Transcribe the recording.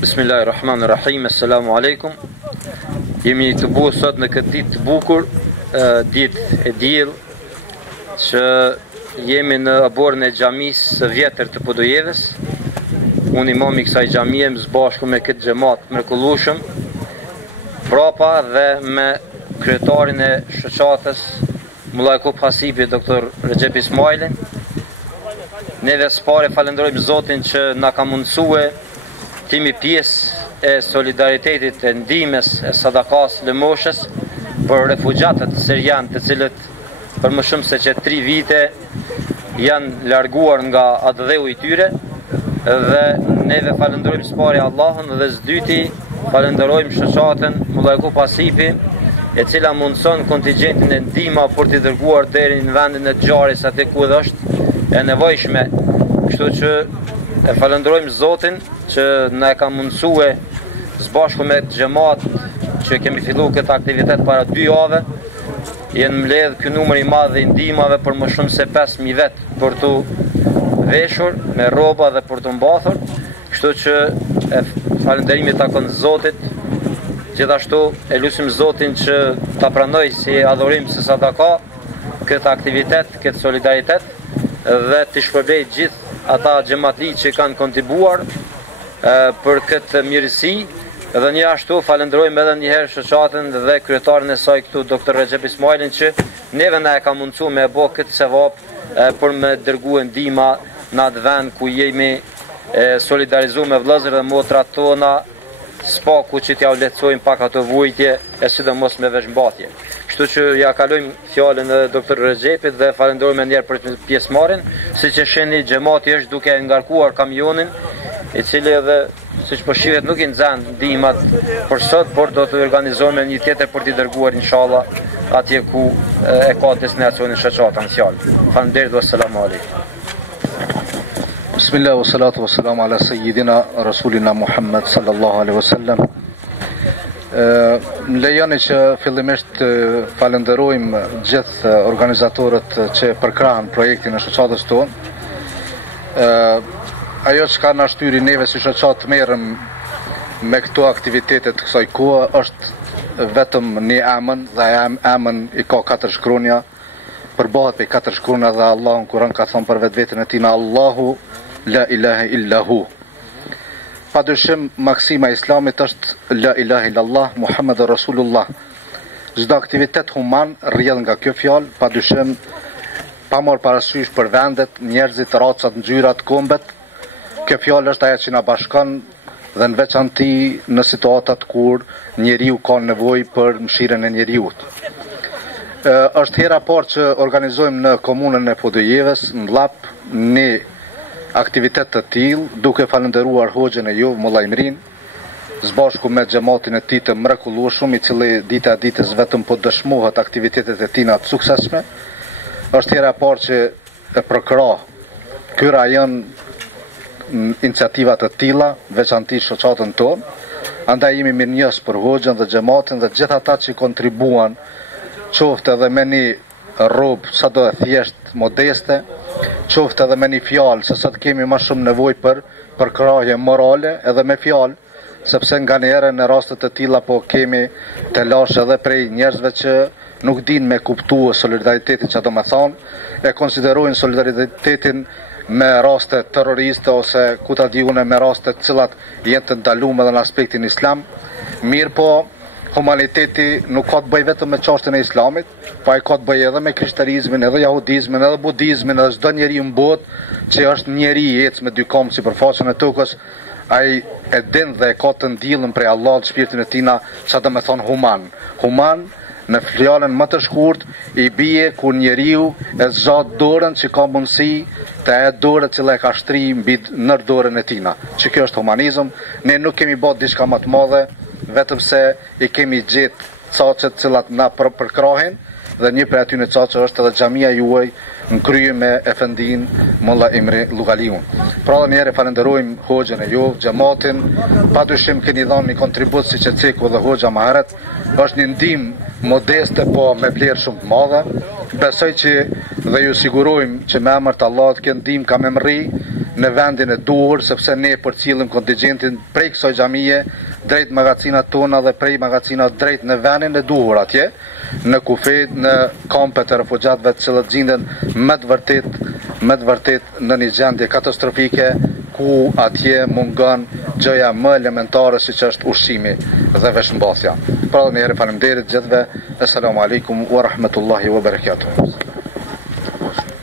Bismillahirrahmanirrahim. Assalamu alaikum. Jemi të bu sot në këtë ditë të bukur, ditë e diell, që jemi në aborën e xhamisë së vjetër të Podojeves. Unë imam i kësaj xhamie më bashku me këtë xhamat mrekullueshëm, prapa dhe me kryetarin e shoqatës Mullaj Kup Hasipi, doktor Recep Ismailin. Neve s'pare falenderojmë Zotin që na ka mundësue timi pjesë e solidaritetit, e ndihmës, e sadakas lëmoshës për refugjatët serian, të cilët për më shumë se që 3 vite janë larguar nga atdheu i tyre, dhe neve falenderojmë s'pari Allahun dhe s'dyti falenderojmë shoqatën Mullaj Kup Hasipi, e cila mundson kontingjentin e ndihma për t'i dërguar deri në vendin e Xharis, aty ku është e nevojshme. Kështu që e falenderojmë Zotin që na e ka mundësue së bashku me xhamat që kemi filluar këtë aktivitet para 2 javë, jenë mbledh ky numër i madh i ndihmave për më shumë se 5000 vet për tu veshur me rroba dhe për tu mbathur. Kështu që falënderimi takon Zotit. Gjithashtu e lutim Zotin që ta pranoj si adhurim së sadaka këtë aktivitet, këtë solidaritet, dhe të shpërbej gjithë ata xhamatli që kanë kontribuar për këtë mirësi, dhe një ashtu falenderojmë edhe njëherë shoqatën dhe kryetarin e saj këtu, doktor Recep Ismailin, që neve na e ka mundësu me bë këtë sevap për me dërguar ndihma në atë vend ku jemi solidarizuar me vëllezër dhe motrat tona, spaku që t'ja lehtësojmë pak ato vujtje e sidomos me veshmbathje. Kështu që ja kalojmë fjalën edhe doktor Recepit dhe falenderojmë njerë për pjesëmarrjen, siç e shihni xhamati është duke ngarkuar kamionin, i cili edhe siç po shihet nuk i nxan ndihmat për sot, por do të organizojmë një tjetër për t'i dërguar inshallah atje ku e ka destinacionin shoqata në fjalë. Faleminderit, wassalamu alaikum. Bismillah, wa salatu wa salamu ala sayyidina Rasulina Muhammad sallallahu alaihi wasallam. Më lejoni që fillimisht falenderojmë gjithë organizatorët që përkrahen projektin e shoqatës tonë. Ajo që ka na shtyri neve si shoqat të merrem me këto aktivitetet kësaj kohe është vetëm një emën, dhe emën i ka 4 shkronja, përbohet për 4 shkronja, dhe Allahu në Kur'an ka thonë për vetveten e tina: Allahu la ilaha illa hu. Padyshim maksima e Islamit është la ilaha illallah Muhammadur Rasulullah. Çdo aktivitet human rrjedh nga kjo fjalë, padyshim pa marrë parasysh për vendet, njerëzit, racat, ngjyrat, kombet. Kjo fjalë është ajo që na bashkon, dhe në veçanti në situatat kur njeriu ka nevojë për mëshirën e njeriut. Është hera parë që organizojmë në komunën e Podojeves, në Llap, një aktivitet të tillë, duke falendëruar hoxhën e juve Mullaj Imrin, së bashku me xhamatin e tij të mrekullueshëm, i cili dita e ditës vetëm po dëshmohet aktivitetet e tina të suksesshme. Është hera e parë që e përkrah ky rajon iniciativa të tilla, veçantisht shoqatën tonë. Andaj jemi mirënjohës për hoxhën dhe xhamatin dhe gjithë ata që kontribuan, qoftë edhe me një rrobë sado e thjesht modeste, qoftë edhe me një fjalë, se sot kemi më shumë nevojë për përkrahje morale edhe me fjalë, sepse nganjëherë në raste të tilla po kemi të lash edhe prej njerëzve që nuk dinë me kuptuar solidaritetin, që do të thonë, e konsiderojnë solidaritetin me raste terroriste ose ku ta diunë me raste të cilat janë të ndaluara edhe në aspektin islam. Mirë po, humaniteti nuk ka të bëjë vetëm me çështën e islamit, po ai ka të bëjë edhe me krishterizmin, edhe jahudizmin, edhe budizmin, edhe çdo njeri në botë që është njeri i ecë me 2 këmbë sipërfaqen e tokës, ai e din dhe e ka të ndjellën prej Allahut shpirtin e tina, çfarë do të thonë human. Human në fjalën më të shkurt i bie kur njeriu e zgjat dorën që ka mundësi të e dorë që e ka shtri mbi nër dorën e tina. Që kjo është humanizëm. Ne nuk kemi bërë diçka më të madhe, vetëm se i kemi gjetë caqet cilat na përkrahin, dhe një prej atyre caqe është edhe xhamia juaj në krye me Efendin Mulla Imri Lugaliun. Pra dhe njerë falenderojmë hoxhën e juve, xhamatin, padyshim keni dhënë një kontribut si që ceku dhe hoxha më herët, është një ndihmë modeste po me vlerë shumë të madhe. Besoj që dhe ju sigurojmë që me emër të Allahut kjo ndihmë ka me mrri në vendin e duhur, sepse ne përcjellim kontingjentin prej kësaj xhamie drejt magazinat tona dhe prej magazinat drejt në vendin e duhur atje, në kufet, në kampet e refugjatëve të cilët gjenden me të vërtet në një gjendje katastrofike, ku atje mungon gjëja më elementare siç është ushqimi dhe veshmbathja. Pra një herë faleminderit gjithëve. Assalamu alaikum wa rahmatullahi wa barakatuh.